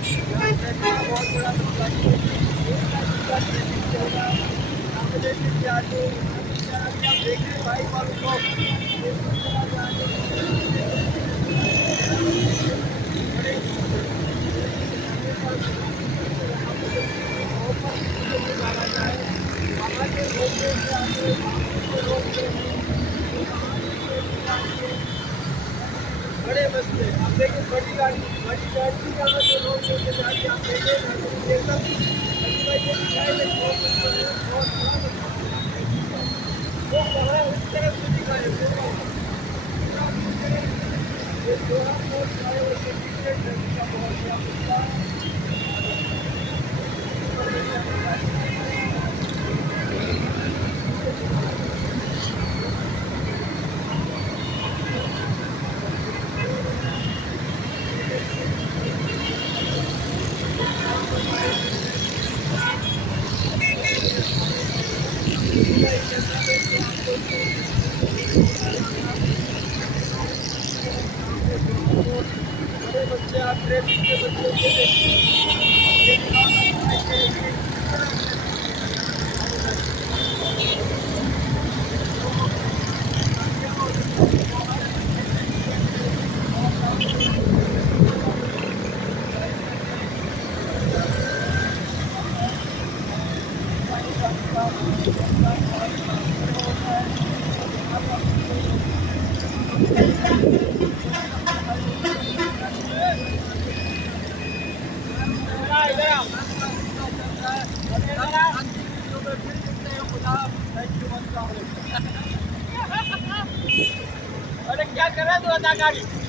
बहुत बड़ा देख रहे भाई वालों को बड़े मसले आप देखिए बड़ी गाड़ी की जहाँ से लोग लेके जाके आप देखिए ये सब वो कहाँ उस तरफ से दिखाए ये थोड़ा बहुत चाहे वो सर्टिफिकेट का बहुत बड़ा मुद्दा बड़े बच्चे आप ट्रेनिंग के बच्चों को अरे क्या कर रहा है तू गाड़ी